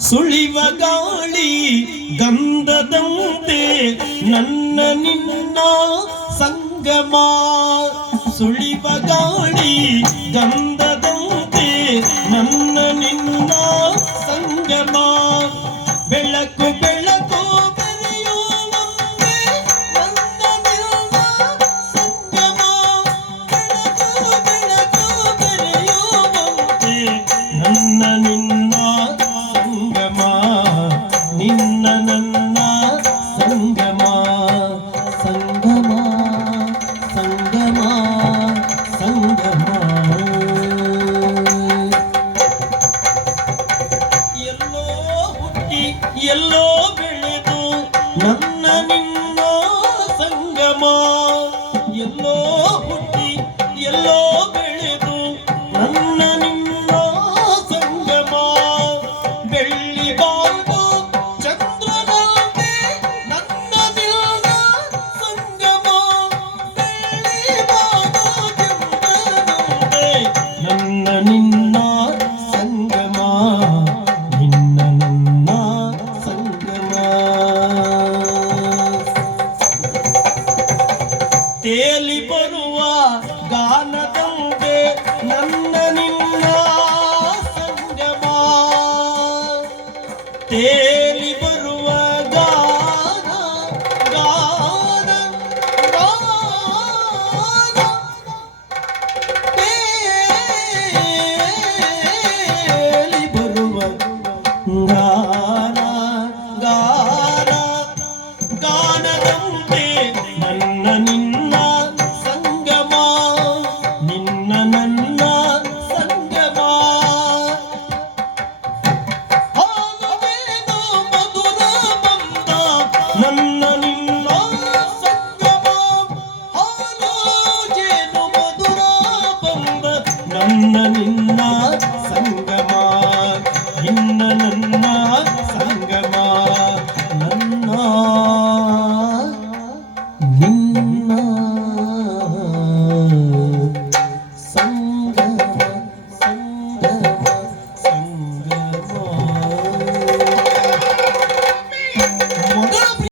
ಸುಳಿವ ಗಾಳಿ ಗಂಧದಂತೆ ನನ್ನ ನಿನ್ನ ಸಂಗಮ. ಸುಳಿವ ಗಾಳಿ ಗಂಧದಂತೆ ನನ್ನ ನಿನ್ನ ಸಂಗಮ. ನನ್ನ ಸಂಗಮ ನಿನ್ನ ನನ್ನ ಸಂಗಮ ಸಂಗಮ ಸಂಗಮ ಸಂಗಮ. ಎಲ್ಲೋ ಹುಟ್ಟಿ, ಎಲ್ಲೋ ಬೆಳೆದು ನನ್ನ ನಿನ್ನ ಸಂಗಮ. ತೇಲಿ ಬರುವ ಗಾನದಂತೆ ನನ್ನ ನಿನ್ನ ಸಂಗಮ. ತೇಲಿ ಬರುವ ಗಾನ ಗಾನ ಗಾನ. ತೇಲಿ ಬರುವ ಗಾನ ಗಾನ ಗಾನದ నిన్న నిన్న సంగమా నిన్న నన్న